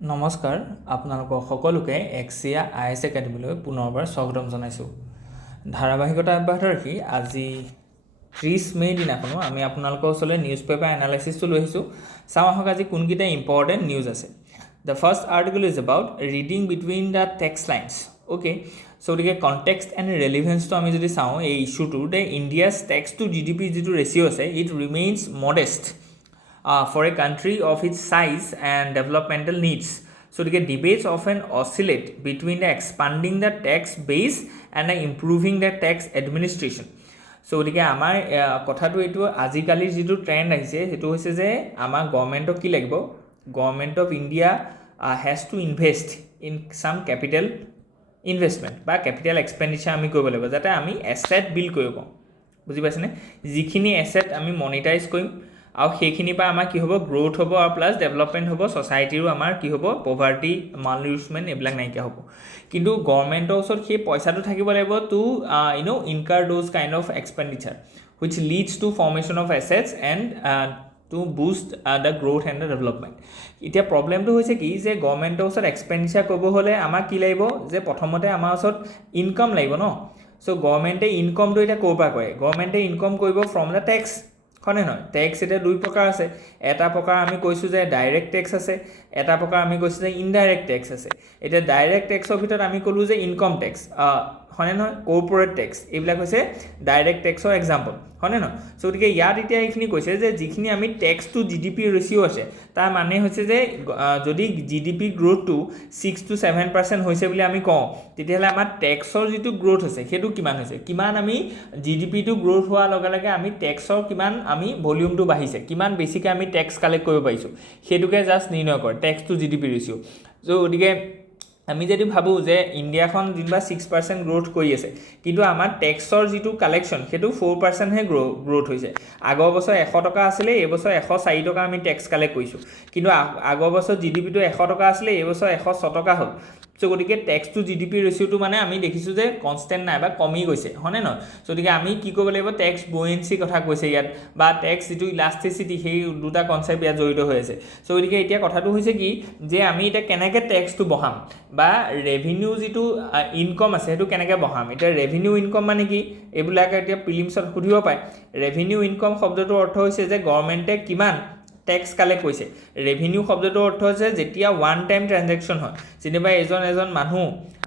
নমস্কাৰ আপোনালোকক সকলোকে এক্সিয়া আইএছ একাডেমীলৈ পুনৰবাৰ স্বাগতম জনাইছোঁ। ধাৰাবাহিকতা অব্যাহত ৰাখি আজি 30 মে' দিনাখনো আমি আপোনালোকৰ ওচৰলৈ নিউজ পেপাৰ এনালাইচিছটো লৈ আহিছোঁ। চাওঁ আহক আজি কোনকেইটা ইম্পৰ্টেণ্ট নিউজ আছে। The first article is about reading between the text lines. Okay, so' গতিকে কণ্টেক্সট এণ্ড ৰেলিভেঞ্চটো আমি যদি চাওঁ এই ইছ্যুটোৰ ইণ্ডিয়াছ টেক্স টু GDP যিটো ৰেচিঅ' আছে it remains modest for a country of its size and developmental needs. So the debates often oscillate between the expanding the tax base and the improving the tax administration. So গতিকে আমাৰ কথাটো এইটো আজিকালিৰ যিটো trend আহিছে সেইটো হৈছে যে আমাৰ গভৰ্ণমেণ্টক কি লাগিব, government of India has to invest in some capital investment বা কেপিটেল এক্সপেণ্ডিচাৰ আমি কৰিব লাগিব যাতে আমি এছেট বিল্ড কৰিব পাৰোঁ। বুজি পাইছেনে? যিখিনি এছেট আমি মনিটাইজ কৰিম আৰু সেইখিনিৰ পৰা আমাৰ কি হ'ব, গ্ৰ'থ হ'ব আৰু প্লাছ ডেভেলপমেণ্ট হ'ব, ছ'চাইটিৰো আমাৰ কি হ'ব, পভাৰ্টি মালনিউৰিছমেণ্ট এইবিলাক নাইকিয়া হ'ব। কিন্তু গভৰ্ণমেণ্টৰ ওচৰত সেই পইচাটো থাকিব লাগিব to incur those kind of expenditure which leads to formation of assets and to boost the growth and the development. এতিয়া প্ৰব্লেমটো হৈছে কি যে গভৰ্ণমেণ্টৰ ওচৰত এক্সপেণ্ডিচাৰ কৰিব হ'লে আমাক কি লাগিব যে প্ৰথমতে আমাৰ ওচৰত ইনকাম লাগিব ন। চ' গভৰ্ণমেণ্টে ইনকামটো এতিয়া ক'ৰ পৰা কৰে, গভৰ্ণমেণ্টে ইনকাম কৰিব ফ্ৰম দ্য টেক্স, হয়নে নহয়? টেক্স এতিয়া দুই প্ৰকাৰ আছে। এটা প্ৰকাৰ আমি কৈছোঁ যে ডাইৰেক্ট টেক্স আছে, এটা প্ৰকাৰ আমি কৈছোঁ যে ইনডাইৰেক্ট টেক্স আছে। এতিয়া ডাইৰেক্ট টেক্সৰ ভিতৰত আমি ক'লোঁ যে ইনকম টেক্স, হয়নে নহয়, কৰ্পৰেট টেক্স, এইবিলাক হৈছে ডাইৰেক্ট টেক্সৰ এক্সাম্পল, হয়নে নহয়? চ' গতিকে ইয়াত এতিয়া এইখিনি কৈছে যে যিখিনি আমি টেক্স টু GDP ৰেচিঅ' আছে তাৰ মানে হৈছে যে যদি GDP গ্ৰ'থটো 6 to 7% হৈছে বুলি আমি কওঁ তেতিয়াহ'লে আমাৰ টেক্সৰ যিটো গ্ৰ'থ আছে সেইটো কিমান হৈছে, কিমান আমি GDPটো গ্ৰ'থ হোৱাৰ লগে লগে আমি টেক্সৰ কিমান আমি ভলিউমটো বাঢ়িছে, কিমান বেছিকৈ আমি টেক্স কালেক্ট কৰিব পাৰিছোঁ সেইটোকে জাষ্ট নিৰ্ণয় কৰে টেক্স টু GDP ৰেচিঅ'। চ' গতিকে আমি যদি ভাবোঁ যে ইণ্ডিয়াখন যেনিবা 6% গ্ৰ'থ কৰি আছে কিন্তু আমাৰ টেক্সৰ যিটো কালেকশ্যন সেইটো 4%হে গ্ৰ'থ হৈছে। আগৰ বছৰ 100 টকা আছিলে, এইবছৰ 104 টকা আমি টেক্স কালেক্ট কৰিছোঁ, কিন্তু আগৰ বছৰ GDPটো 100 টকা আছিলে, এইবছৰ 106 টকা হ'ল। চ' গতিকে টেক্স টু GDP ৰেচিঅ'টো মানে আমি দেখিছোঁ যে কনষ্টেণ্ট নাই বা কমি গৈছে, হয়নে নহয়? চ' গতিকে আমি কি কৰিব লাগিব, টেক্স বুয়েঞ্চি কথা কৈছে ইয়াত বা টেক্স যিটো ইলাষ্টিচিটি সেই দুটা কনচেপ্ট ইয়াত জড়িত হৈ আছে। চ' গতিকে এতিয়া কথাটো হৈছে কি যে আমি এতিয়া কেনেকৈ টেক্সটো বঢ়াম বা ৰেভিনিউ যিটো ইনকম আছে সেইটো কেনেকৈ বঢ়াম। এতিয়া ৰেভিনিউ ইনকম মানে কি, এইবিলাক এতিয়া প্ৰিলিমছত সুধিব পাৰে। ৰেভিনিউ ইনকম শব্দটোৰ অৰ্থ হৈছে যে গভৰ্ণমেণ্টে কিমান টেক্স কালেক্ট কৰিছে। ৰেভিনিউ শব্দটোৰ অৰ্থ হৈছে যেতিয়া ওৱান টাইম ট্ৰেনজেকশ্যন হয়, যেনিবা এজন মানুহ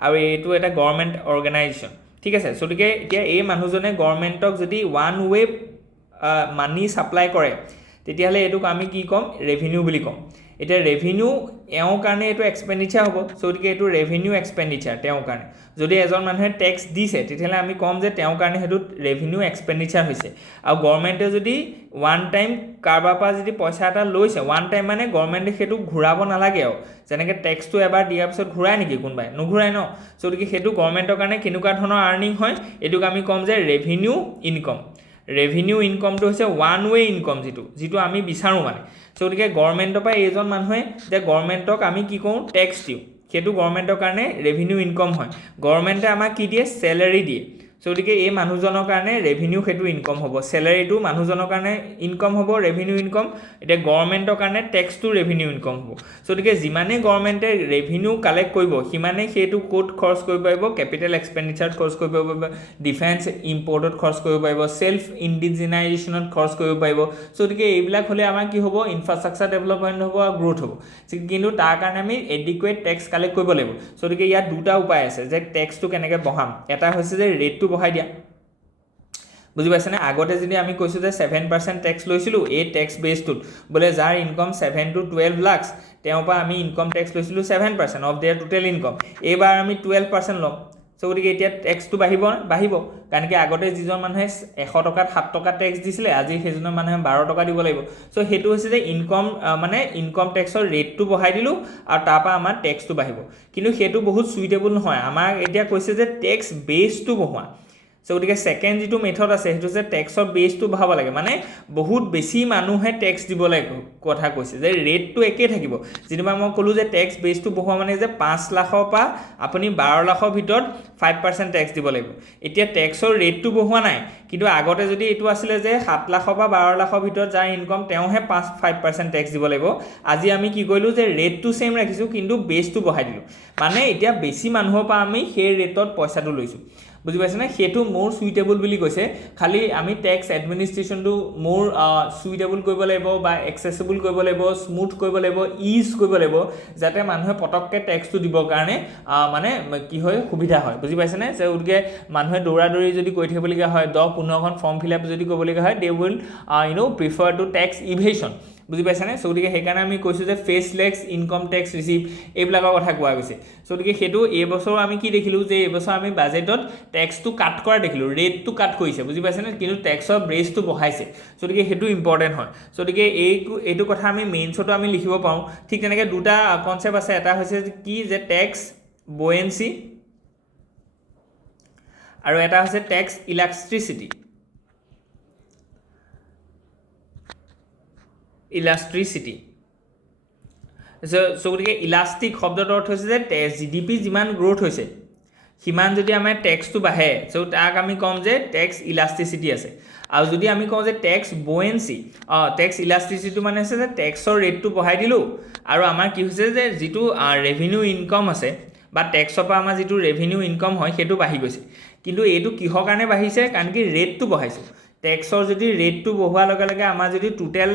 আৰু এইটো এটা গভৰ্ণমেণ্ট অৰ্গেনাইজেশ্যন, ঠিক আছে। গতিকে এতিয়া এই মানুহজনে গভৰ্ণমেণ্টক যদি ওৱান ৱে মানি ছাপ্লাই কৰে তেতিয়াহ'লে এইটোক আমি কি ক'ম, ৰেভিনিউ বুলি ক'ম। এতিয়া ৰেভিনিউ এওঁৰ কাৰণে এইটো এক্সপেণ্ডিচাৰ হ'ব, চ' গতিকে এইটো ৰেভিনিউ এক্সপেণ্ডিচাৰ তেওঁৰ কাৰণে। যদি এজন মানুহে টেক্স দিছে তেতিয়াহ'লে আমি ক'ম যে তেওঁৰ কাৰণে সেইটো ৰেভিনিউ এক্সপেণ্ডিচাৰ হৈছে। আৰু গভৰ্ণমেণ্টে যদি ওৱান টাইম কাৰোবাৰ পৰা যদি পইচা এটা লৈছে, ওৱান টাইম মানে গভৰ্ণমেণ্টে সেইটো ঘূৰাব নালাগে আৰু, যেনেকৈ টেক্সটো এবাৰ দিয়াৰ পিছত ঘূৰাই নেকি কোনোবাই, নুঘূৰাই ন। চ' গতিকে সেইটো গভৰ্ণমেণ্টৰ কাৰণে কেনেকুৱা ধৰণৰ আৰ্নিং হয় এইটোক আমি ক'ম যে ৰেভিনিউ ইনকম। ৰেভিনিউ ইনকমটো হৈছে ওৱান ৱে ইনকম যিটো আমি বিচাৰোঁ মানে। চ' গতিকে গভৰ্ণমেণ্টৰ পৰা এইজন মানুহে যে গভৰ্ণমেণ্টক আমি কি কৰোঁ, টেক্স দিওঁ, সেইটো গভৰ্ণমেণ্টৰ কাৰণে ৰেভিনিউ ইনকম হয়। গভৰ্ণমেণ্টে আমাক কি দিয়ে, চেলেৰি দিয়ে। চ' গতিকে এই মানুহজনৰ কাৰণে ৰেভিনিউ সেইটো ইনকম হ'ব, চেলেৰিটো মানুহজনৰ কাৰণে ইনকম হ'ব, ৰেভিনিউ ইনকম। এতিয়া গভৰ্ণমেণ্টৰ কাৰণে টেক্সটো ৰেভিনিউ ইনকম হ'ব। চ' গতিকে যিমানেই গভৰ্ণমেণ্টে ৰেভিনিউ কালেক্ট কৰিব সিমানেই সেইটো ক'ত খৰচ কৰিব পাৰিব, কেপিটেল এক্সপেণ্ডিচাৰত খৰচ কৰিব পাৰিব, ডিফেন্স ইম্পৰ্টত খৰচ কৰিব পাৰিব, চেল্ফ ইণ্ডিজিনাইজেশ্যনত খৰচ কৰিব পাৰিব। চ' গতিকে এইবিলাক হ'লে আমাৰ কি হ'ব, ইনফ্ৰাষ্ট্ৰাকচাৰ ডেভেলপমেণ্ট হ'ব আৰু গ্ৰ'থ হ'ব। কিন্তু তাৰ কাৰণে আমি এডিকুৱেট টেক্স কালেক্ট কৰিব লাগিব। চ' গতিকে ইয়াত দুটা উপায় আছে যে টেক্সটো কেনেকৈ বঢ়াম। এটা হৈছে যে ৰেটটো বঢ়াই দিয়া, বুজি পাইছেনে? আগতে যদি আমি কৈছোঁ যে 7% টেক্স লৈছিলোঁ এই টেক্স বেছটোত, বোলে যাৰ ইনকম 7 to 12 lakhs তেওঁৰ পৰা আমি ইনকম টেক্স লৈছিলোঁ 7% অফ দেয়াৰ টোটেল ইনকম, এইবাৰ আমি 12% ল'ম। চ' গতিকে এতিয়া টেক্সটো বাঢ়িব, কাৰণ কি আগতে যিজন মানুহে 100 টকাত 7 টকা টেক্স দিছিলে আজি সেইজনৰ মানুহে 12 টকা দিব লাগিব। চ' সেইটো হৈছে যে ইনকম মানে ইনকম টেক্সৰ ৰেটটো বঢ়াই দিলোঁ আৰু তাৰপৰা আমাৰ টেক্সটো বাঢ়িব। কিন্তু সেইটো বহুত চুইটেবল নহয়, আমাক এতিয়া কৈছে যে টেক্স বেছটো বঢ়োৱা। সো গতিকে সেকেন্ড যেটো মেথড আছে হেতু যে ট্যাক্সৰ বেসটো বহাব লাগে মানে বহুত বেছি মানুহে ট্যাক্স দিব লাগে কথা কৈছে যে ৰেটটো একে থাকিব যেনিবা মই কলো যে ট্যাক্স বেসটো বহোৱা মানে যে 5 লাখৰ পৰা আপুনি 12 লাখৰ ভিতৰত 5% ট্যাক্স দিব লাগিব এতিয়া ট্যাক্সৰ ৰেটটো বহোৱা নাই কিন্তু আগতে যদি এটো আছিল যে 7 লাখৰ পৰা 12 লাখৰ ভিতৰত যাৰ ইনকাম তেওঁহে 5% ট্যাক্স দিব লাগিব আজি আমি কি কৰিলো যে ৰেটটো সেম ৰাখিছো কিন্তু বেসটো বহাই দিলো মানে এতিয়া বেছি মানুহৰ পৰা আমি সেই ৰেটত পইচাটো লৈছো বুজি পাইছে না হেতু মোৰ সুইটেবল বুলি কৈছে খালি আমি ট্যাক্স এডমিনিষ্ট্ৰেচনটো মোৰ সুইটেবল কৰিব লাগিব বা এক্সেসিবল কৰিব লাগিব স্মুথ কৰিব লাগিব ইজ কৰিব লাগিব যাতে মানুহে পটককে ট্যাক্সটো দিবৰ কাৰণে মানে কি হয় সুবিধা হয় বুজি পাইছে না যে উৰগে মানুহে দৌৰা দৌৰি যদি কৈ থাকিবলগা হয় 10-15 খন ফৰ্ম ফিল আপ যদি কৰিবলগা হয় they will prefer to tax evasion বুজি পাইছে না সো গতিকে হেকাৰণে আমি কৈছো যে ফেসলেস ইনকাম ট্যাক্স ৰিসিভ এইবিলাকৰ কথা কোৱা গৈছে সো গতিকে হেতু এই বছৰ আমি কি দেখিলো যে এই বছৰ আমি বাজেটত ট্যাক্সটো কাট কৰা দেখিলো ৰেটটো কাট কৰিছে বুজি পাইছে না কিন্তু ট্যাক্সৰ বেসটো বহাইছে সো গতিকে হেতু ইম্পৰ্টেন্ট হয় সো গতিকে এইটো কথা আমি মেইনছটো আমি লিখিব পাওঁ ঠিক তেনেকৈ দুটা কনসেপ্ট আছে এটা হৈছে কি যে ট্যাক্স বুয়েন্সি আৰু এটা হৈছে ট্যাক্স ইলাস্ট্ৰিসিটি ইলাস্ট্ৰিসিটি সো গতিকে ইলাস্টিক শব্দটোৰ অৰ্থ হৈছে যে জিডিপি যিমান গ্ৰোথ হৈছে সিমান যদি আমাৰ ট্যাক্সটো বাঢ়ে সো তাক আমি কম যে ট্যাক্স ইলাস্টিসিটি আছে আৰু যদি আমি কওঁ যে ট্যাক্স বুয়েন্সি ট্যাক্স ইলাস্টিসিটি মানে আছে যে ট্যাক্সৰ ৰেটটো বঢ়াই দিলো আৰু আমাৰ কি হৈছে যে যেটো ৰেভিনিউ ইনকাম আছে বা ট্যাক্সৰ পৰা আমাৰ যেটো ৰেভিনিউ ইনকাম হয় হেতু বাঢ়ি গৈছে কিন্তু এটো কিহৰ কাৰণে বাঢ়িছে কাৰণ কি ৰেটটো বঢ়াইছে ট্যাক্সৰ যদি ৰেটটো বঢ়োৱাৰ লগে লগে আমাৰ যদি টোটাল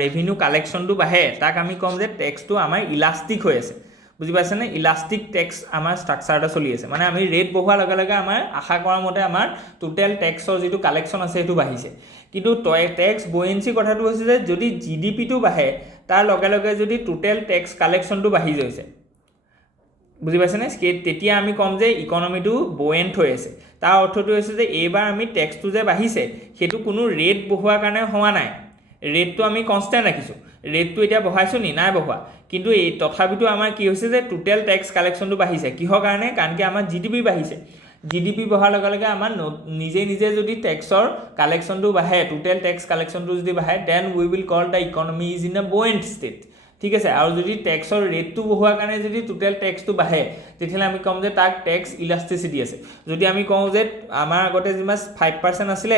ৰেভিনিউ কালেকশনটো বাঢ়ে তাক আমি কম যে ট্যাক্সটো আমাৰ ইলাস্টিক হৈ আছে বুজি পাইছে না ইলাস্টিক ট্যাক্স আমাৰ স্ট্ৰাকচাৰটা চলি আছে মানে আমি ৰেট বঢ়োৱাৰ লগে লগে আমাৰ আশা কৰাৰ মতে আমাৰ টোটাল ট্যাক্সৰ যেটো কালেকশন আছে হেতু বাঢ়িছে কিন্তু ট্যাক্স বুয়েন্সি কথাটো হৈছে যে যদি জিডিপিটো বাঢ়ে তাৰ লগে লগে যদি টোটাল ট্যাক্স কালেকশনটো বাঢ়ি গৈছে বুজি পাইছে না তেতিয়া আমি কম যে ইকোনমিটো বুয়েন্ট হৈ আছে তাৰ অৰ্থটো হৈছে যে এইবাৰ আমি ট্যাক্সটো যে বাঢ়িছে হেতু কোনো ৰেট বঢ়োৱাৰ কাৰণে হোৱা নাই ৰেটটো আমি কনস্ট্যান্ট ৰাখিছো ৰেটটো এতিয়া বঢ়াইছো নি নাই বঢ়োৱা কিন্তু এই তথাপিতো আমাৰ কি হৈছে যে টোটাল ট্যাক্স কালেকশনটো বাঢ়িছে কিহৰ কাৰণে কাৰণ কি আমাৰ জিডিপি বাঢ়িছে জিডিপি বঢ়াৰ লগে লগে আমাৰ নিজে নিজে যদি ট্যাক্সৰ কালেকশনটো বাঢ়ে টোটাল ট্যাক্স কালেকশনটো যদি বাঢ়ে then we will call the economy is in a buoyant state ঠিক আছে আৰু যদি ট্যাক্সৰ ৰেটটো বঢ়োৱাৰ কাৰণে যদি টোটাল ট্যাক্সটো বাঢ়ে তেতিয়ালে আমি কম যে তাক ট্যাক্স ইলাস্টিসিটি আছে যদি আমি কওঁ যে আমাৰ আগতে যিমান 5% আছিল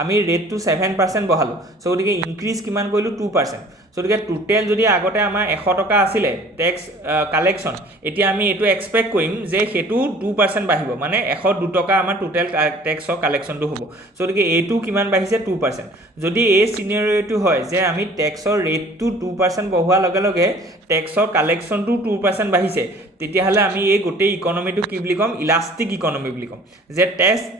আমি ৰেটটো 7% বহালো সো গতিকে ইনক্ৰিজ কিমান কৰিলো 2% সো গতিকে টোটাল যদি আগতে আমাৰ 100 টকা আছিল ট্যাক্স কালেকশন এতিয়া আমি এটো এক্সপেক্ট কৰিম যে হেতু 2% বাঢ়িব মানে 102 টকা আমাৰ টোটাল ট্যাক্সৰ কালেকশনটো হ'ব সো গতিকে এটো কিমান বাঢ়িছে 2% যদি এই সিনাৰিওটো হয় যে আমি ট্যাক্সৰ ৰেটটো 2% বঢ়োৱাৰ লগে লগে ট্যাক্সৰ কালেকশনটো 2% বাঢ়িছে তেতিয়াহলে আমি এই গোটেই ইকোনমিটো কি বুলি কম ইলাস্টিক ইকোনমি বুলি কম যে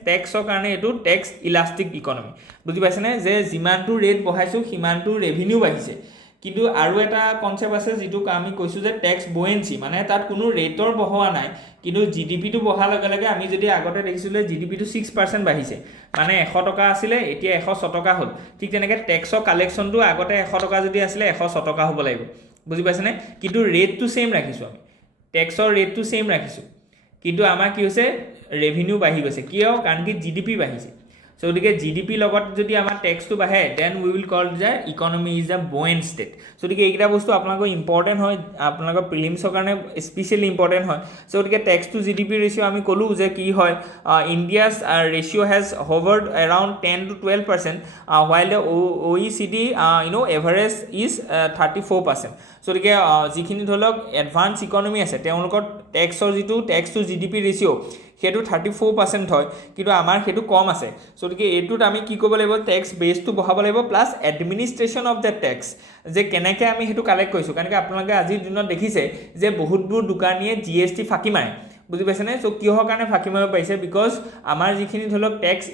ট্যাক্সৰ কাৰণে এটো ট্যাক্স ইলাস্টিক ইকোনমি বুজি পাইছে না যে যিমানটো ৰেট বঢ়াইছো সিমানটো ৰেভিনিউ বাঢ়িছে কিন্তু আৰু এটা কনসেপ্ট আছে যেটো আমি কৈছো যে ট্যাক্স বুয়েন্সি মানে তাত কোনো ৰেটৰ বঢ়োৱা নাই কিন্তু জিডিপিটো বঢ়াৰ লগে লগে আমি যদি আগতে দেখিছিল জিডিপিটো 6% বাঢ়িছে মানে 100 টকা আছিল এতিয়া 106 টকা হ'ল ঠিক তেনেকৈ ট্যাক্সৰ কালেকশনটো আগতে 100 টকা যদি আছিল 106 টকা হ'ব লাগিব বুজি পাইছে না কিন্তু ৰেটটো সেম ৰাখিছো আমি ট্যাক্সৰ ৰেটটো সেম ৰাখিছো কিন্তু আমাৰ কি হৈছে ৰেভিনিউ বাঢ়ি গৈছে কিয় কাৰণ কি জিডিপি বাঢ়িছে সো গতিকে জিডিপি লগত যদি আমাৰ ট্যাক্সটো বাঢ়ে দেন উই উইল কল যে economy is a buoyant state so গতিকে এইটা বস্তু আপোনালোকৰ ইম্পৰ্টেন্ট হয় আপোনালোকৰ প্ৰিলিমছৰ কাৰণে স্পেশালি ইম্পৰ্টেন্ট হয় সো গতিকে ট্যাক্স টু জিডিপি ৰেশিও আমি কলো যে কি হয় India's ৰেশিও has hovered around 10 to 12% while the OECD average is 34% so গতিকে যিখিনি ধৰক এডভান্স ইকোনমি আছে তেওঁলোকৰ ট্যাক্সৰ যেটো ট্যাক্স টু জিডিপি ৰেশিও হেতু 34% হয় কিন্তু আমাৰ হেতু কম আছে সো গতিকে এটুত আমি কি কৰিব লাগিব ট্যাক্স বেসটো বঢ়াব লাগিব plus administration of the tax যে কেনেকৈ আমি হেতু কালেক্ট কৰিছো কাৰণ আপোনালোকে আজিৰ দিনত দেখিছে যে বহুতবোৰ দোকানীয়ে জিএসটি ফাঁকি মাৰে বুজি পাইছে না সো কিহৰ কাৰণে ফাঁকি মাৰিব পাইছে বিকজ আমাৰ যিখিনি ধৰক ট্যাক্স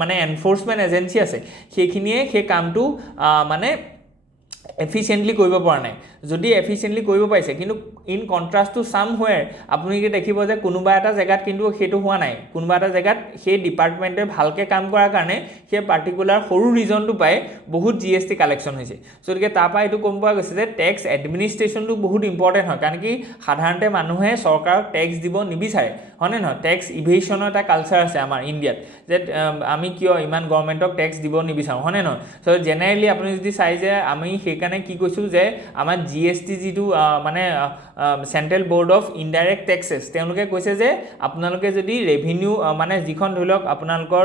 মানে এনফোৰ্সমেন্ট এজেন্সি আছে সেইখিনিয়ে সেই কামটো মানে এফিচিয়েণ্টলি কৰিব পৰা নাই যদি এফিচিয়েণ্টলি কৰিব পাৰিছে কিন্তু ইন কণ্ট্ৰাষ্ট টু চামৱেৰ আপুনি দেখিব যে কোনোবা এটা জেগাত কিন্তু সেইটো হোৱা নাই কোনোবা এটা জেগাত সেই ডিপাৰ্টমেণ্টে ভালকৈ কাম কৰাৰ কাৰণে সেই পাৰ্টিকুলাৰ সৰু ৰিজনটো পাই বহুত GST কালেকশ্যন হৈছে চ' গতিকে তাৰপৰা এইটো গম পোৱা গৈছে যে টেক্স এডমিনিষ্ট্ৰেশ্যনটো বহুত ইম্পৰ্টেণ্ট হয় কাৰণ কি সাধাৰণতে মানুহে চৰকাৰক টেক্স দিব নিবিচাৰে হয়নে নহয় টেক্স ইভেশ্যনৰ এটা কালচাৰ আছে আমাৰ ইণ্ডিয়াত যে আমি কিয় ইমান গভৰ্ণমেণ্টক টেক্স দিব নিবিচাৰোঁ হয়নে নহয় চ' জেনেৰেলি আপুনি যদি চাই যে আমি সেইকাৰণে কি কৈছোঁ যে আমাৰ GST যিটো মানে central board of indirect taxes তেওঁলোকে কৈছে যে আপোনালোকে যদি ৰেভিনিউ মানে যিখন ধৰি লওক আপোনালোকৰ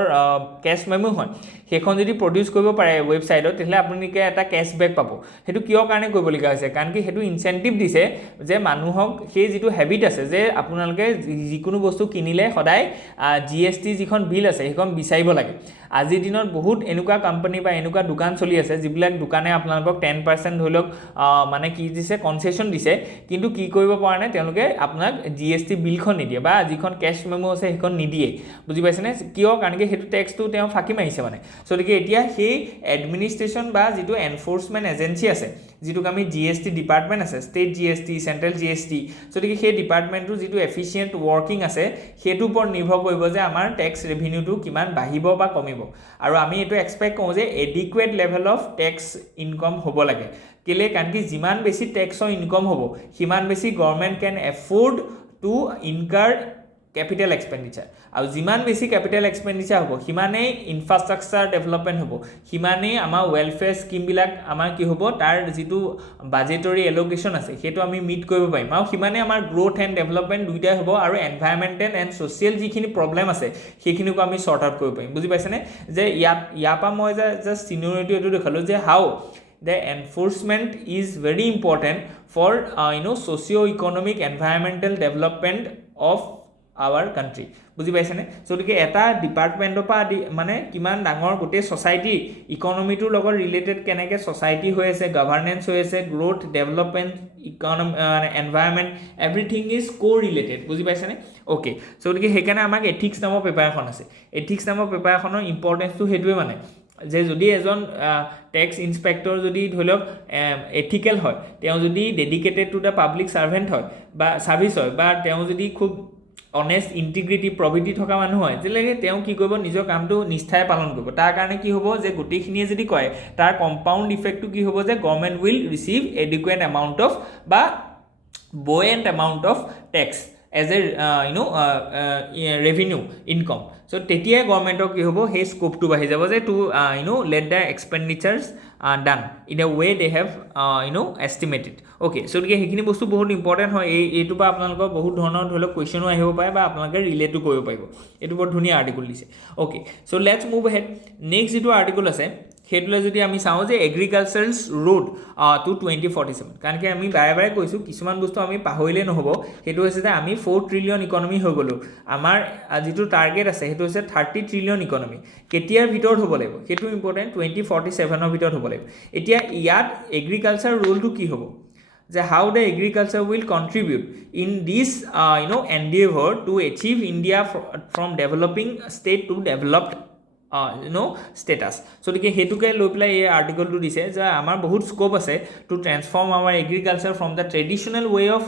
কেছ মেমো হয় সেইখন যদি প্ৰডিউচ কৰিব পাৰে ৱেবছাইটত তেতিয়াহ'লে আপোনালোকে এটা কেছবেক পাব সেইটো কিয় কাৰণে কৰিবলগীয়া হৈছে কাৰণ কি সেইটো ইনচেণ্টিভ দিছে যে মানুহক সেই যিটো হেবিট আছে যে আপোনালোকে যিকোনো বস্তু কিনিলে সদায় GST যিখন বিল আছে সেইখন বিচাৰিব লাগে আজিৰ দিনত বহুত এনেকুৱা কোম্পানী বা এনেকুৱা দোকান চলি আছে যিবিলাক দোকানে আপোনালোকক 10% ধৰি লওক মানে কি দিছে কনচেশ্যন দিছে কিন্তু কি কৰিব পৰা নাই তেওঁলোকে আপোনাক GST বিলখন নিদিয়ে বা যিখন কেছ মেমো আছে সেইখন নিদিয়ে বুজি পাইছেনে কিয় কাৰণ কি সেইটো টেক্সটো তেওঁ ফাঁকি মাৰিছে মানে চ' গতিকে এতিয়া সেই এডমিনিষ্ট্ৰেশ্যন বা যিটো এনফৰ্চমেণ্ট এজেঞ্চি আছে যিটোক আমি GST ডিপাৰ্টমেণ্ট আছে ষ্টেট GST চেণ্ট্ৰেল GST চ' গতিকে সেই ডিপাৰ্টমেণ্টটোৰ যিটো এফিচিয়েণ্ট ৱৰ্কিং আছে সেইটোৰ ওপৰত নিৰ্ভৰ কৰিব যে আমাৰ টেক্স ৰেভিনিউটো কিমান বাঢ়িব বা কমিব আৰু আমি এইটো এক্সপেক্ট কৰোঁ যে adequate level of tax income হ'ব লাগে কেলে কাৰণ কি যিমান বেছি টেক্সৰ ইনকম হ'ব সিমান বেছি government can afford to incur capital expenditure আৰু যিমান বেছি কেপিটেল এক্সপেণ্ডিচাৰ হ'ব সিমানেই ইনফ্ৰাষ্ট্ৰাকচাৰ ডেভেলপমেণ্ট হ'ব সিমানেই আমাৰ ৱেলফেয়াৰ স্কিমবিলাক আমাৰ কি হ'ব তাৰ যিটো বাজেটৰী এল'কেশ্যন আছে সেইটো আমি মিট কৰিব পাৰিম আৰু সিমানেই আমাৰ গ্ৰ'থ এণ্ড ডেভেলপমেণ্ট দুইটাই হ'ব আৰু এনভাইৰমেণ্টেল এণ্ড ছ'চিয়েল যিখিনি প্ৰব্লেম আছে সেইখিনিকো আমি শ্বৰ্ট আউট কৰিব পাৰিম বুজি পাইছেনে যে ইয়াৰ পৰা মই জাষ্ট চিনিয়ৰিটি এইটো দেখালোঁ যে হাউ the enforcement is very important for socio-economic environmental development of our country বুজি পাইছেনে চ' গতিকে এটা ডিপাৰ্টমেণ্টৰ পৰা মানে কিমান ডাঙৰ গোটেই ছ'চাইটি ইকনমিটোৰ লগত ৰিলেটেড কেনেকৈ ছ'চাইটি হৈ আছে গভাৰ্নেন্স হৈ আছে growth development environment everything is related বুজি পাইছেনে অ'কে চ' গতিকে সেইকাৰণে আমাক এথিক্স নামৰ পেপাৰ এখন আছে এথিক্স নামৰ পেপাৰ এখনৰ ইম্পৰ্টেঞ্চটো সেইটোৱে মানে যে যদি এজন টেক্স ইনস্পেক্টৰ যদি ধৰি লওক এথিকেল হয় তেওঁ যদি dedicated to the public servant হয় বা ছাৰ্ভিচ হয় বা তেওঁ যদি খুব অনেষ্ট ইণ্টিগ্ৰিটি প্ৰভিটি থকা মানুহ হয় যেতিয়ালৈকে তেওঁ কি কৰিব নিজৰ কামটো নিষ্ঠাৰে পালন কৰিব তাৰ কাৰণে কি হ'ব যে গোটেইখিনিয়ে যদি কয় তাৰ কম্পাউণ্ড ইফেক্টটো কি হ'ব যে government will receive adequate amount of বা buoyant amount of tax as a revenue income so' তেতিয়াই গভৰ্ণমেণ্টৰ কি হ'ব সেই স্ক'পটো বাঢ়ি যাব যে to let the expenditures done in a way they have estimated okay so' গতিকে সেইখিনি বস্তু বহুত ইম্পৰ্টেণ্ট হয় এইটোৰ পৰা আপোনালোকৰ বহুত ধৰণৰ ধৰি লওক কুৱেশ্যনো আহিব পাৰে বা আপোনালোকে ৰিলেটো কৰিব পাৰিব এইটো বৰ ধুনীয়া আৰ্টিকল দিছে okay so' let's move head next যিটো আৰ্টিকল আছে সেইটোলৈ যদি আমি চাওঁ যে এগ্ৰিকালচাৰেলছ ৰোড টু 2047 কাৰণ কি আমি বাৰে বাৰে কৈছোঁ কিছুমান বস্তু আমি পাহৰিলেই নহ'ব সেইটো হৈছে যে আমি 4 ট্ৰিলিয়ন ইকনমি হৈ গ'লোঁ আমাৰ যিটো টাৰ্গেট আছে সেইটো হৈছে 30 ট্ৰিলিয়ন ইকনমি কেতিয়াৰ ভিতৰত হ'ব লাগিব সেইটো ইম্পৰ্টেণ্ট 2047ৰ ভিতৰত হ'ব লাগিব এতিয়া ইয়াত এগ্ৰিকালচাৰ ৰোলটো কি হ'ব যে how the agriculture will contribute in this endeavor to achieve India from developing state to developed status so গতিকে সেইটোকে লৈ পেলাই এই আৰ্টিকলটো দিছে যে আমাৰ বহুত স্কোপ আছে টু ট্ৰেন্সফৰ্ম আমাৰ agriculture from the traditional way of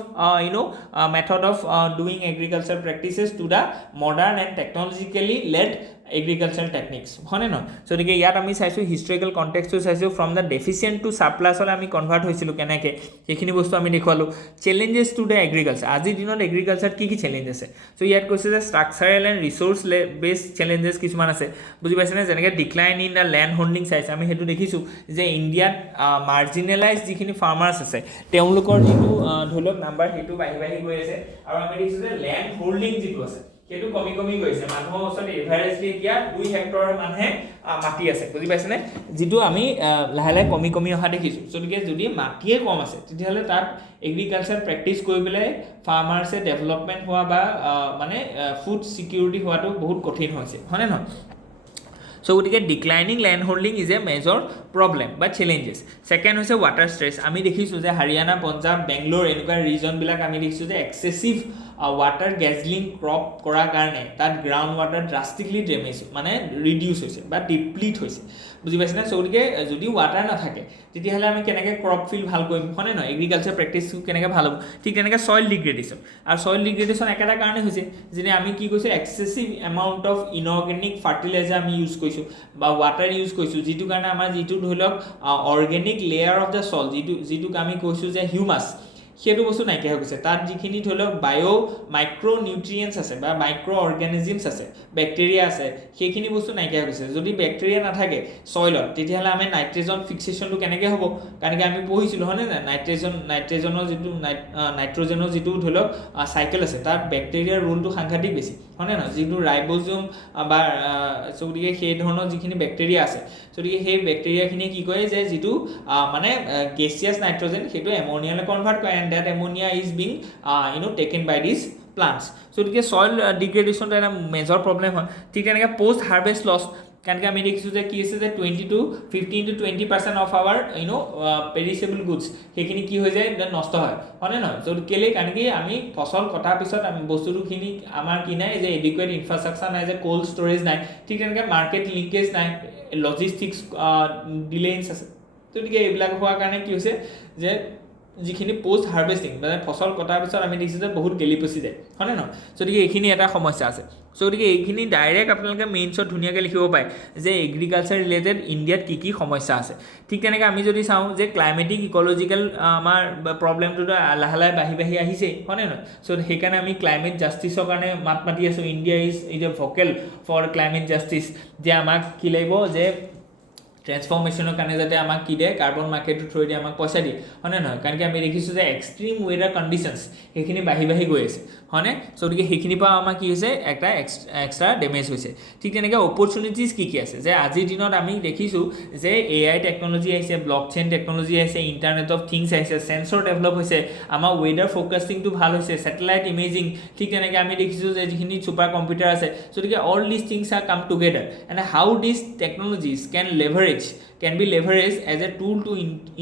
method of doing agriculture practices to the modern and technologically led agriculture techniques হয়নে নহয় চ' গতিকে ইয়াত আমি চাইছোঁ হিষ্টৰিকেল কণ্টেক্সটো চাইছোঁ ফ্ৰম দ্য ডেফিচিয়েণ্ট টু ছাপ্লাছলৈ আমি কনভাৰ্ট হৈছিলোঁ কেনেকৈ সেইখিনি বস্তু আমি দেখুৱালোঁ চেলেঞ্জেছ টু দ্য এগ্ৰিকালচাৰ আজিৰ দিনত এগ্ৰিকালচাৰত কি চেলেঞ্জ আছে চ' ইয়াত কৈছে যে structural and resource based challenges কিছুমান আছে বুজি পাইছেনে যেনেকৈ decline in the land holding চাইছে আমি সেইটো দেখিছোঁ যে ইণ্ডিয়াত মাৰ্জিনেলাইজ যিখিনি ফাৰ্মাৰ্ছ আছে তেওঁলোকৰ যিটো ধৰি লওক নাম্বাৰ সেইটো বাঢ়ি বাঢ়ি গৈ আছে আৰু আমি দেখিছোঁ যে লেণ্ড হোল্ডিং যিটো আছে সেইটো কমি গৈছে মানুহৰ ওচৰত এভাৰেজলি এতিয়া 2 হেক্টৰ মানুহে মাটি আছে বুজি পাইছেনে যিটো আমি লাহে লাহে কমি অহা দেখিছোঁ গতিকে যদি মাটিয়ে কম আছে তেতিয়াহ'লে তাত এগ্ৰিকালচাৰ প্ৰেক্টিচ কৰি পেলাই ফাৰ্মাৰ্ছে ডেভেলপমেণ্ট হোৱা বা মানে ফুড ছিকিউৰিটি হোৱাটো বহুত কঠিন হৈছে হয়নে নহয় চ' গতিকে declining land holding is a major problem বা চেলেঞ্জেছ ছেকেণ্ড হৈছে ৱাটাৰ ষ্ট্ৰেছ আমি দেখিছোঁ যে হাৰিয়ানা পঞ্জাৱ বেংগলোৰ এনেকুৱা ৰিজনবিলাক আমি দেখিছোঁ যে এক্সেছিভ ৱাটাৰ গেজলিং ক্ৰপ কৰাৰ কাৰণে তাত গ্ৰাউণ্ড ৱাটাৰ ড্ৰাষ্টিকলি ডেমেজ মানে ৰিডিউচ হৈছে বা ডিপ্লিট হৈছে বুজি পাইছেনে চ' গতিকে যদি ৱাটাৰ নাথাকে তেতিয়াহ'লে আমি কেনেকৈ ক্ৰপ ফিল ভাল কৰিম হয়নে নহয় এগ্ৰিকালচাৰ প্ৰেক্টিছটো কেনেকৈ ভাল হ'ব ঠিক তেনেকৈ ছইল ডিগ্ৰেডেশ্যন আৰু ছইল ডিগ্ৰেডেশ্যন একেটা কাৰণে হৈছে যেনে আমি কি কৈছোঁ এক্সেছিভ এমাউণ্ট অফ ইনঅৰ্গেনিক ফাৰ্টিলাইজাৰ আমি ইউজ কৰিছোঁ বা ৱাটাৰ ইউজ কৰিছোঁ যিটো কাৰণে আমাৰ যিটো ধৰি লওক organic layer of the soil যিটোক আমি কৈছোঁ যে হিউমাছ সেইটো বস্তু নাইকিয়া হৈ গৈছে তাত যিখিনি ধৰি লওক মাইক্ৰ' নিউট্ৰিয়েণ্টছ আছে বা মাইক্ৰ' অৰ্গেনিজিমছ আছে বেক্টেৰিয়া আছে সেইখিনি বস্তু নাইকিয়া হৈ গৈছে যদি বেক্টেৰিয়া নাথাকে ছইলত তেতিয়াহ'লে আমি নাইট্ৰজেন ফিক্সেশ্যনটো কেনেকৈ হ'ব কাৰণ আমি পঢ়িছিলোঁ হয়নে নাই নাইট্ৰজেনৰ যিটো ধৰি লওক চাইকেল আছে তাত বেক্টেৰিয়াৰ ৰোলটো সাংঘাতিক বেছি হয়নে নহয় যিটো ৰাইব'জম বা গতিকে সেই ধৰণৰ যিখিনি বেক্টেৰিয়া আছে গতিকে সেই বেক্টেৰিয়াখিনিয়ে কি কৰে যে যিটো মানে গেছিয়াছ নাইট্ৰজেন সেইটো এমনিয়ালৈ কনভাৰ্ট কৰে and that ammonia is being taken by this plants গতিকে ছইল ডিগ্ৰেডেশ্যনটো এটা মেজৰ প্ৰব্লেম হয় ঠিক তেনেকৈ পষ্ট হাৰ্ভেষ্ট লছ কাৰণ আমি দেখিছোঁ যে কি হৈছে যে 15-20% অফ আৱাৰ পেৰিছেবল গুডছ সেইখিনি কি হৈ যায় নষ্ট হয়নে নহয় চ' কেলৈ কাৰণ কি আমি ফচল কটাৰ পিছত আমি বস্তুটোখিনি আমাৰ কি নাই যে এডিকুৱেট ইনফ্ৰাষ্ট্ৰাকচাৰ নাই যে কোল্ড ষ্ট'ৰেজ নাই ঠিক তেনেকৈ মাৰ্কেট লিংকেজ নাই লজিষ্টিক্স ডিলেঞ্চ আছে গতিকে এইবিলাক হোৱাৰ কাৰণে কি হৈছে যে যিখিনি পোষ্ট হাৰ্ভেষ্টিং মানে ফচল কটাৰ পিছত আমি দেখিছোঁ যে বহুত গেলি পচি যায় হয়নে নহয় গতিকে এইখিনি এটা সমস্যা আছে চ' গতিকে এইখিনি ডাইৰেক্ট আপোনালোকে মেইনছত ধুনীয়াকৈ লিখিব পাৰে যে এগ্ৰিকালচাৰ ৰিলেটেড ইণ্ডিয়াত কি সমস্যা আছে ঠিক তেনেকৈ আমি যদি চাওঁ যে ক্লাইমেটিক ইক'লজিকেল আমাৰ প্ৰব্লেমটোতো লাহে লাহে বাঢ়ি আহিছেই হয়নে নহয় চ' সেইকাৰণে আমি ক্লাইমেট জাষ্টিছৰ কাৰণে মাত মাতি আছোঁ India is vocal for climate justice যে আমাক কি লাগিব যে ট্ৰেন্সফৰ্মেশ্যনৰ কাৰণে যাতে আমাক কি দিয়ে কাৰ্বন মাৰ্কেটৰ থ্ৰুৱেদি আমাক পইচা দিয়ে হয়নে নহয় কাৰণ কি আমি দেখিছোঁ যে এক্সট্ৰিম ৱেডাৰ কণ্ডিশ্যনছ সেইখিনি বাঢ়ি গৈ আছে হয়নে চ' গতিকে সেইখিনিৰ পৰা আমাৰ কি হৈছে এটা এক্সট্ৰা ডেমেজ হৈছে ঠিক তেনেকৈ অপৰচুনিটিজ কি আছে যে আজিৰ দিনত আমি দেখিছোঁ যে AI টেকন'লজি আহিছে ব্লক চেইন টেকন'লজি আহিছে ইণ্টাৰনেট অফ থিংছ আহিছে চেন্সৰ ডেভেলপ হৈছে আমাৰ ৱেডাৰ ফ'কাষ্টিংটো ভাল হৈছে ছেটেলাইট ইমেজিং ঠিক তেনেকৈ আমি দেখিছোঁ যে যিখিনি ছুপাৰ কম্পিউটাৰ আছে গতিকে অল দিছ থিংছ আৰ কাম together and how this technologies can be leveraged as a tool to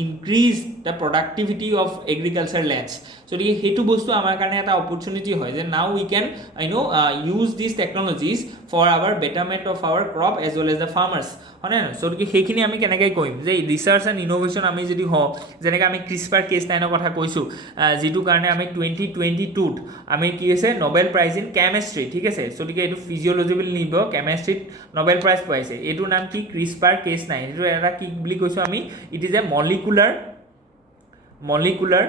increase the productivity of agriculture lands so hetu bostu amar karone eta opportunity hoy je now we can use these technologies for our betterment of our crop as well as the farmers হয়নে so সেইখিনি আমি কেনেকৈ কৰিম যে research and innovation আমি যদি হওঁ যেনেকৈ আমি ক্ৰিস্পাৰ Cas9 কথা কৈছোঁ যিটো কাৰণে আমি 2022ত আমি কি হৈছে নোবেল প্ৰাইজ ইন কেমেষ্ট্ৰি ঠিক আছে গতিকে এইটো ফিজিঅ'লজি বুলি নিব কেমেষ্ট্ৰিত নোবেল প্ৰাইজ পাইছে এইটোৰ নাম কি ক্ৰিস্পাৰ Cas9 এইটো এটা কি বুলি কৈছোঁ আমি ইট ইজ এ মলিকুলাৰ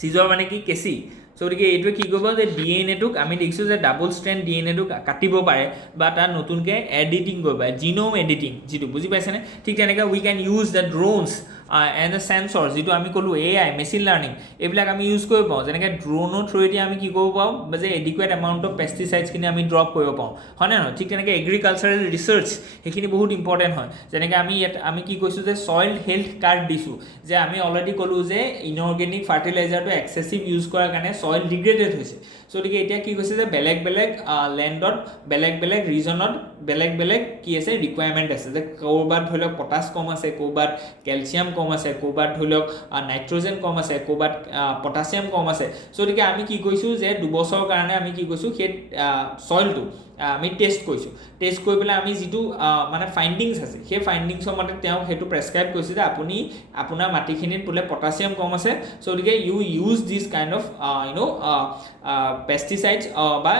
চিজৰ মানে কি কেঁচি চ' গতিকে এইটোৱে কি কৰিব যে DNA-টোক আমি দেখিছোঁ যে ডাবল ষ্ট্ৰেণ্ড DNA-টোক কাটিব পাৰে বা তাত নতুনকৈ এডিটিং কৰিব পাৰে জিনোম এডিটিং যিটো বুজি পাইছেনে ঠিক তেনেকৈ we can use the drones and the sensor যিটো আমি ক'লোঁ AI মেচিন লাৰ্ণিং এইবিলাক আমি ইউজ কৰিব পাৰোঁ যেনেকৈ ড্ৰোনৰ থ্ৰুৱেদি আমি কি কৰিব পাৰোঁ যে এডিকুৱেট এমাউণ্ট অফ পেষ্টিচাইডছখিনি আমি ড্ৰপ কৰিব পাৰোঁ হয়নে নহয় ঠিক তেনেকৈ এগ্ৰিকালচাৰেল ৰিচাৰ্চ সেইখিনি বহুত ইম্পৰ্টেণ্ট হয় যেনেকৈ আমি কি কৈছোঁ যে ছইল হেল্থ কাৰ্ড দিছোঁ যে আমি অলৰেডি ক'লোঁ যে ইনঅৰ্গেনিক ফাৰ্টিলাইজাৰটো এক্সেছিভ ইউজ কৰাৰ কাৰণে ছইল ডিগ্ৰেডেড হৈছে চ' গতিকে এতিয়া কি কৈছে যে বেলেগ লেণ্ডত বেলেগ ৰিজনত বেলেগ কি আছে ৰিকুৱাৰমেণ্ট আছে যে ক'ৰবাত ধৰি লওক পটাছ কম আছে ক'ৰবাত কেলছিয়াম কম আছে ক'ৰবাত ধৰি লওক নাইট্ৰজেন কম আছে ক'ৰবাত পটাছিয়াম কম আছে চ' গতিকে আমি কি কৈছোঁ যে 2 বছৰৰ কাৰণে আমি কি কৈছোঁ সেই ছইলটো আমি টেষ্ট কৰি পেলাই আমি যিটো মানে ফাইণ্ডিংছ আছে সেই ফাইণ্ডিংছৰ মতে তেওঁ সেইটো প্ৰেছক্ৰাইব কৰিছে যে আপুনি আপোনাৰ মাটিখিনিত বোলে পটাছিয়াম কম আছে চ' গতিকে you use this kind of pesticides বা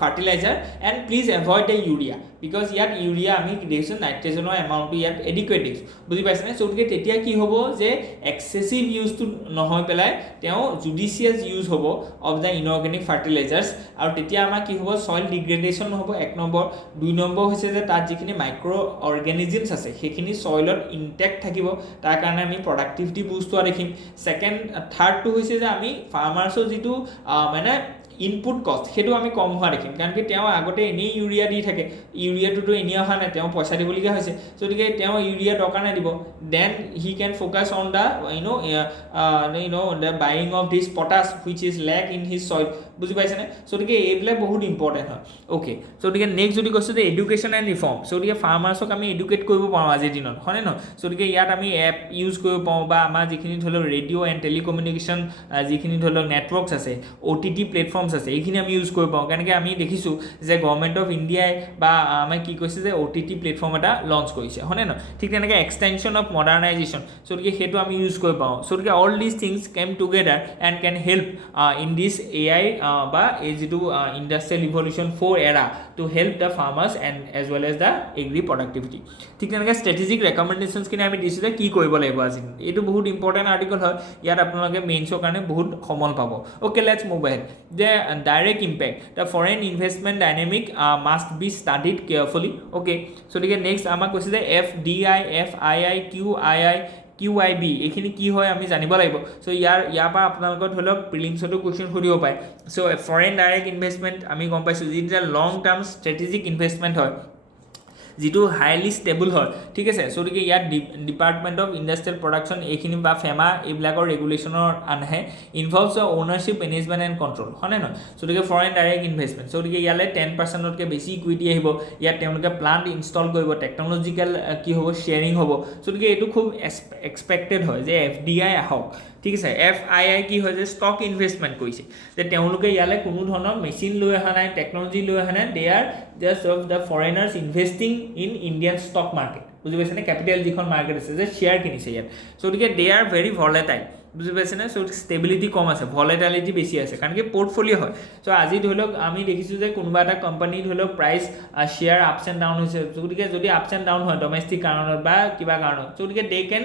fertiliser and please avoid the urea because ইয়াত ইউৰিয়া আমি দেখিছোঁ নাইট্ৰজেনৰ এমাউণ্টটো ইয়াত এডিকুৱেট দিছোঁ বুজি পাইছেনে চ' গতিকে তেতিয়া কি হ'ব যে এক্সেছিভ ইউজটো নহয় পেলাই তেওঁ জুডিচিয়াছ ইউজ হ'ব অফ দ্য ইনঅৰ্গেনিক ফাৰ্টিলাইজাৰ্ছ আৰু তেতিয়া আমাৰ কি হ'ব ছইল ডিগ্ৰেডেশ্যন নহ'ব 1 নম্বৰ 2 নম্বৰ হৈছে যে তাত যিখিনি মাইক্ৰ' অৰ্গেনিজিমছ আছে সেইখিনি ছইলত ইনটেক্ট থাকিব তাৰ কাৰণে আমি প্ৰডাক্টিভিটি বুষ্ট হোৱা দেখিম থাৰ্ডটো হৈছে যে আমি ফাৰ্মাৰ্ছৰ যিটো মানে ইনপুট কষ্ট সেইটো আমি কম হোৱা দেখিম কাৰণ কি তেওঁ আগতে এনেই ইউৰিয়া দি থাকে ইউৰিয়াটোতো এনেই অহা নাই তেওঁ পইচা দিবলগীয়া হৈছে গতিকে তেওঁ ইউৰিয়া দৰকাৰ নাই দিব then he can focus on the the buying of this potash which is lack in his soil বুজি পাইছেনে গতিকে এইবিলাক বহুত ইম্পৰ্টেণ্ট হয় অ'কে গতিকে নেক্সট যদি কৈছোঁ যে এডুকেশ্যন এণ্ড ৰিফৰ্ম গতিকে ফাৰ্মাৰ্ছক আমি এডুকেট কৰিব পাৰোঁ আজিৰ দিনত হয়নে নহয় গতিকে ইয়াত আমি এপ ইউজ কৰিব পাৰোঁ বা আমাৰ যিখিনি ধৰি লওক ৰেডিঅ' এণ্ড টেলিকমিউনিকেশ্যন যিখিনি ধৰি লওক নেটৱৰ্কছ আছে OTT প্লেটফৰ্মছ আছে এইখিনি আমি ইউজ কৰিব পাৰোঁ কেনেকৈ আমি দেখিছোঁ যে গভৰ্ণমেণ্ট অফ ইণ্ডিয়াই বা আমাক কি কৈছে যে OTT প্লেটফৰ্ম এটা লঞ্চ কৰিছে হয়নে নহয় ঠিক তেনেকৈ এক্সটেনশ্যন অফ মডাৰ্ণাইজেশ্যন গতিকে সেইটো আমি ইউজ কৰিব পাৰোঁ গতিকে all this things came together and can help in this AI বা এই যিটো industrial revolution 4 era to help the farmers and as well as the agri productivity ঠিক তেনেকৈ ষ্ট্ৰেটেজিক ৰেকমেণ্ডেশ্যনছখিনি আমি দিছোঁ যে কি কৰিব লাগিব আজি এইটো বহুত ইম্পৰ্টেণ্ট আৰ্টিকল হয় ইয়াত আপোনালোকে মেইনছৰ কাৰণে বহুত সমল পাব অ'কে লেটছ মুভ এহেড যে direct impact the foreign investment dynamic must B studied carefully okay গতিকে নেক্সট আমাক কৈছে যে FDI FII QIB এইখিনি কি হয় আমি জানিব লাগিব চ' ইয়াৰ পৰা আপোনালোকৰ ধৰি লওক প্ৰিলিমছতো কুৱেশ্যন সুধিব পাৰে চ' ফৰেইন ডাইৰেক্ট ইনভেষ্টমেণ্ট আমি গম পাইছোঁ যিটো লং টাৰ্ম ষ্ট্ৰেটেজিক ইনভেষ্টমেণ্ট হয় যিটো হাইলি ষ্টেবল হয় ঠিক আছে গতিকে ইয়াত ডিপাৰ্টমেণ্ট অফ ইণ্ডাষ্ট্ৰিয়েল প্ৰডাকশ্যন এইখিনি বা ফেমা এইবিলাকৰ ৰেগুলেশ্যনৰ আনহে ইনভলভছ অ'নাৰশ্বিপ মেনেজমেণ্ট এণ্ড কণ্ট্ৰল হয়নে নহয় গতিকে ফৰেইন ডাইৰেক্ট ইনভেষ্টমেণ্ট গতিকে ইয়ালৈ 10%তকৈ বেছি ইকুইটি আহিব ইয়াত তেওঁলোকে প্লাণ্ট ইনষ্টল কৰিব টেকন'লজিকেল কি হ'ব শ্বেয়াৰিং হ'ব গতিকে এইটো খুব এক্সপেক্টেড হয় যে FDI আহক ঠিক আছে FII কি হয় যে ষ্টক ইনভেষ্টমেণ্ট কৰিছে যে তেওঁলোকে ইয়ালৈ কোনো ধৰণৰ মেচিন লৈ অহা নাই টেকন'লজি লৈ অহা নাই they are just of the foreigners investing in Indian stock market বুজি পাইছেনে কেপিটেল যিখন মাৰ্কেট আছে যে শ্বেয়াৰ কিনিছে ইয়াত গতিকে দে আৰ ভেৰি ভলেটাইল বুজি পাইছেনে চ' ষ্টেবিলিটি কম আছে ভলেটাইলিটি বেছি আছে কাৰণ কি পৰ্টফলিঅ' হয় চ' আজি ধৰি লওক আমি দেখিছোঁ যে কোনোবা এটা কোম্পানী ধৰি লওক price share ups and down হৈছে গতিকে যদি আপছ এণ্ড ডাউন হয় ডমেষ্টিক কাৰণত বা কিবা কাৰণত গতিকে they can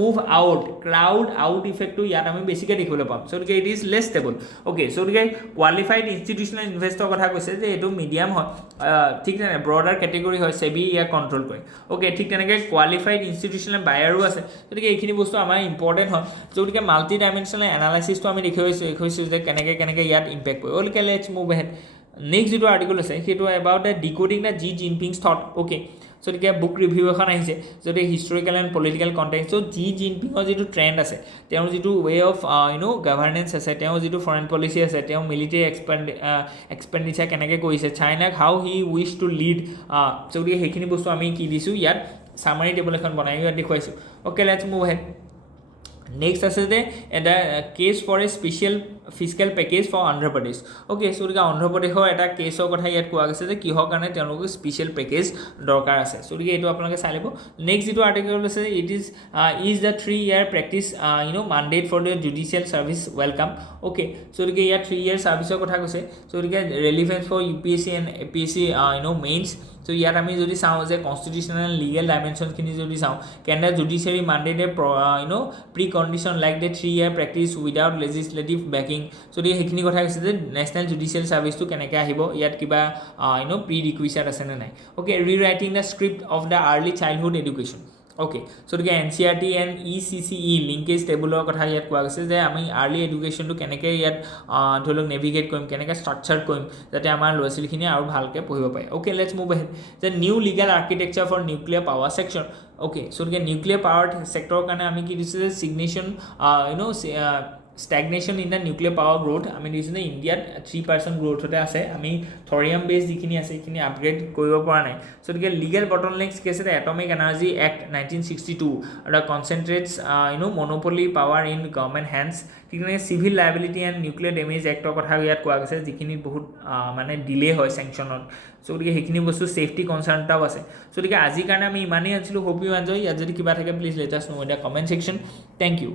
move out crowd out ইফেক্টটো ইয়াত আমি বেছিকৈ দেখিবলৈ পাম গতিকে it is less stable okay গতিকে কোৱালিফাইড ইনষ্টিটিউচনেল ইনভেষ্টৰ কথা কৈছে যে এইটো মিডিয়াম হয় ঠিক তেনেকৈ ব্ৰডাৰ কেটেগৰী হয় চেবি ইয়াক কণ্ট্ৰল কৰে অ'কে ঠিক তেনেকৈ কোৱালিফাইড ইনষ্টিটিউচনেল বায়াৰো আছে গতিকে এইখিনি বস্তু আমাৰ ইম্পৰ্টেণ্ট হয় গতিকে মাল্টি ডাইমেনশ্যনেল এনালাইচিছটো আমি দেখুৱাইছোঁ যে কেনেকৈ ইয়াত ইম্পেক্ট কৰে okay let's move ahead next যিটো আৰ্টিকল আছে সেইটো about the decoding the Xi Jinping's thought okay গতিকে বুক ৰিভিউ এখন আহিছে যদি historical and political context so' Xi জিনপিঙৰ যিটো ট্ৰেণ্ড আছে তেওঁৰ যিটো ৱে অফ গভাৰ্নেন্স আছে তেওঁৰ যিটো ফৰেইন পলিচি আছে তেওঁ মিলিটেৰী এক্সপেণ্ডিচাৰ কেনেকৈ কৰিছে চাইনাক how he wish to lead গতিকে সেইখিনি বস্তু আমি কি দিছোঁ ইয়াত চামাৰী টেবুল এখন বনাই ইয়াত দেখুৱাইছোঁ okay let's move head next আছে যে এটা case for a special physical package for Andhra Pradesh okay গতিকে অন্ধ্ৰপ্ৰদেশৰ এটা কেছৰ কথা ইয়াত কোৱা গৈছে যে কিহৰ কাৰণে তেওঁলোকক স্পেচিয়েল পেকেজ দৰকাৰ আছে গতিকে এইটো আপোনালোকে চাই ল'ব নেক্সট যিটো আৰ্টিকল আছে it is the 3 year practice mandate for the judicial service welcome okay গতিকে ইয়াত 3 year ছাৰ্ভিচৰ কথা কৈছে গতিকে relevance for UPSC and APSC mains so' ইয়াত আমি যদি চাওঁ যে কনষ্টিটিউশ্যনেল লিগেল ডাইমেনশ্যনখিনি যদি চাওঁ can the judiciary mandate a precondition like the 3 year practice without legislative backing গতিকে সেইখিনি কথা কৈছে যে নেশ্যনেল জুডিচিয়েল ছাৰ্ভিচটো কেনেকৈ আহিব ইয়াত কিবা প্ৰি ৰিকুইচাৰ আছেনে নাই okay rewriting the script of the early childhood education okay গতিকে NCERT এণ্ড ECCE লিংকেজ টেবুলৰ কথা ইয়াত কোৱা গৈছে যে আমি আৰ্লি এডুকেশ্যনটো কেনেকৈ ইয়াত ধৰি লওক নেভিগেট কৰিম কেনেকৈ ষ্ট্ৰাকচাৰ কৰিম যাতে আমাৰ ল'ৰা ছোৱালীখিনিয়ে আৰু ভালকৈ পঢ়িব পাৰে অ'কে লেটছ মুভ এহেড যে new legal architecture for nuclear power section okay গতিকে নিউক্লিয়াৰ পাৱাৰ ছেক্টৰৰ কাৰণে আমি কি দিছোঁ যে চিগনেশ্যন stagnation in the nuclear power growth আমি দিছোঁ যে ইণ্ডিয়াত 3% গ্ৰ'থতে আছে আমি থৰিয়াম বেছ যিখিনি আছে সেইখিনি আপগ্ৰেড কৰিব পৰা নাই গতিকে লিগেল বটলনেক্স কি আছে এটমিক এনাৰ্জি এক্ট 1962 আৰু concentrates monopoly power in government hands ঠিক তেনেকৈ civil liability and nuclear damage এক্টৰ কথা ইয়াত কোৱা গৈছে যিখিনি বহুত মানে ডিলে হয় চেংচনত গতিকে সেইখিনি বস্তু ছেফটি কনচাৰ্ণ এটাও আছে গতিকে আজিৰ কাৰণে আমি ইমানেই আনিছিলোঁ হোপ ইউ এনজয় ইয়াত যদি কিবা থাকে please let us know in the comment section thank U